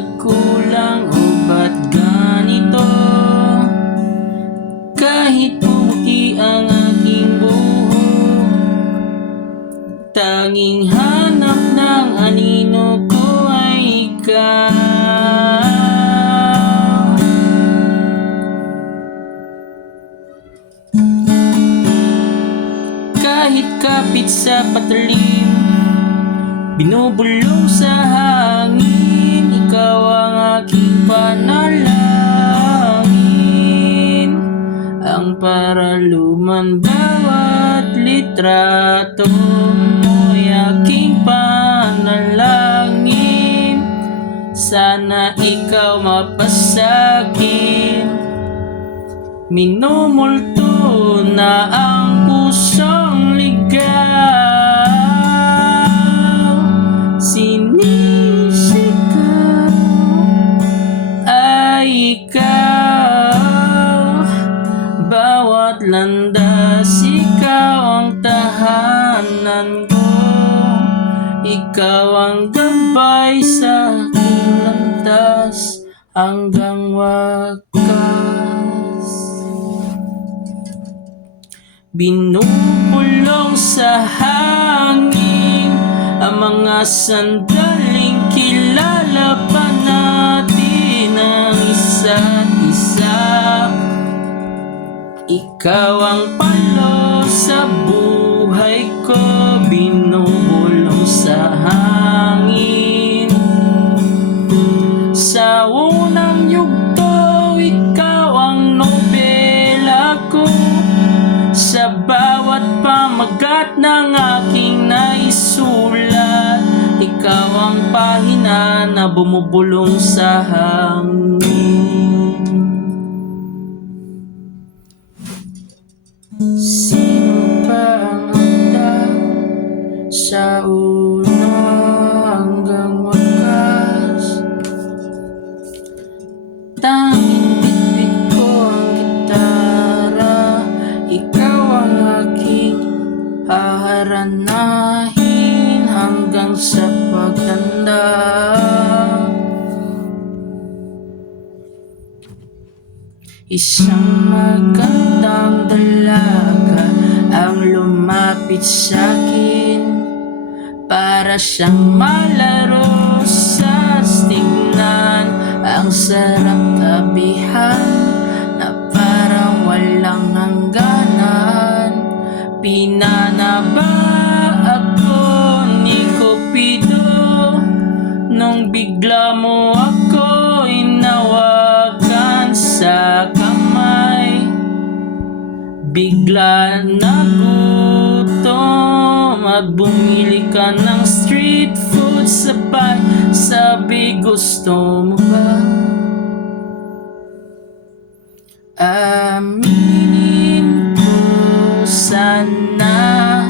nagkulang o ba't ganito? Kahit puti ang aking buhok, tanging hanap ng anino ko ay ikaw. Kahit kapit sa patalim, binubulong sa hangin, ikaw ang aking panalangin. Ang paraluman bawat litrato mo'y aking panalangin. Sana ikaw mapasakin, minumulto na ang pusong ligaw. Sinisigaw ay ikaw, bawat landas ikaw ang tahanan ko. Ikaw ang gabay sa aking landas hanggang wakas. Binubulong sa hangin ang mga sandaling kilala pa natin ang isa't isa. Ikaw ang palo sa buhay ko, binubulong sa hangin. Sa unang yugto, ikaw ang nobela ko. Sa bawat pamagat ng aking naisulat, ikaw ang pahina na bumubulong sa hangin. Sino ba ang handa sa una hanggang wakas? Tanging bitbit ko ang gitara, ikaw ang aking haharanahin hanggang sa pagtanda. Isang magandang dalaga ang lumapit sa'kin, para siyang malaro sa astignan. Ang sarap tabihan na parang walang hangganan. Pinanaba ako ni Cupido nung bigla mo ako inawakan sa kamay. Bigla nagutom at bumili ka ng street food sabay. Sabi, gusto mo ba? Aminin ko sana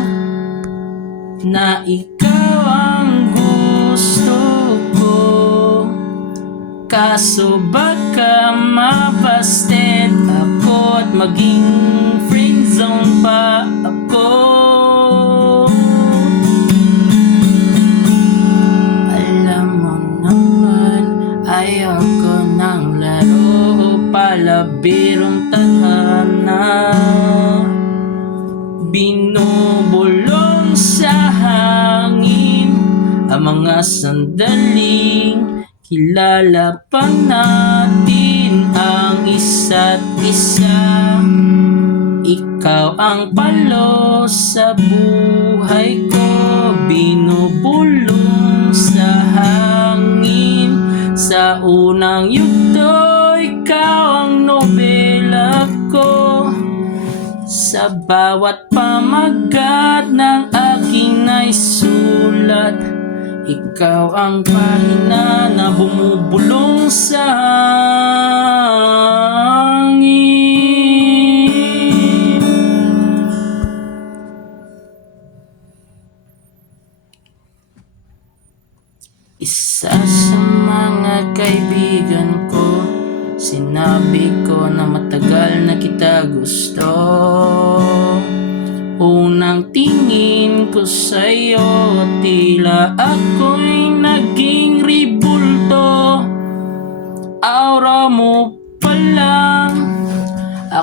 na ikaw ang gusto ko, kaso baka mabasted ako at maging friendzone pa ako. Alam mo naman, ayaw ko ng laro, palabirong tadhana. Binubulong sa hangin ang mga sandaling kilala pa natin ang isa't isa. Ikaw ang palo sa buhay ko, binubulong sa hangin. Sa unang yugto, ikaw ang nobela ko. Sa bawat pamagat ng aking naisulat, ikaw ang pahina na bumubulong sa hangin. Isa sa mga kaibigan ko, sinabi ko na matagal na kita gusto. Unang tingin ko sa'yo, tila ako'y naging ribulto.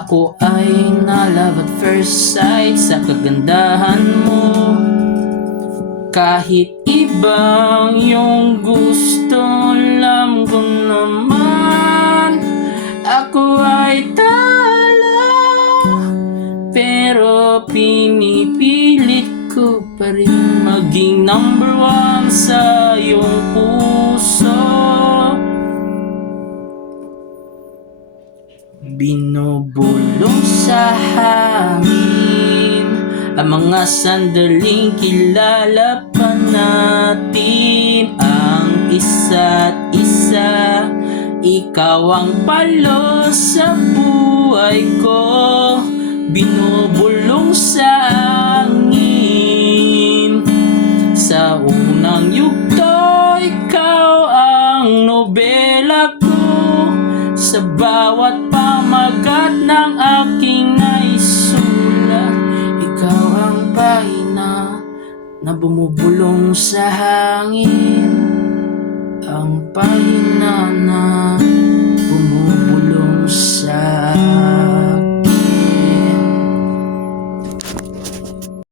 Ako ay na-love at first sight sa kagandahan mo. Kahit ibang yung gusto, alam ko naman ako ay talo, pero pinipilit ko pa rin maging number one sa iyong puso. Binubulong sa hangin ang mga sandaling kilala pa natin ang isa't isa. Ikaw ang palo sa buhay ko, binubulong sa hangin. Sa unang yugto, ikaw ang nobela ko. Sa bawat pamagat ng aking naisulat, ikaw ang pahina na bumubulong sa hangin. Ang pahina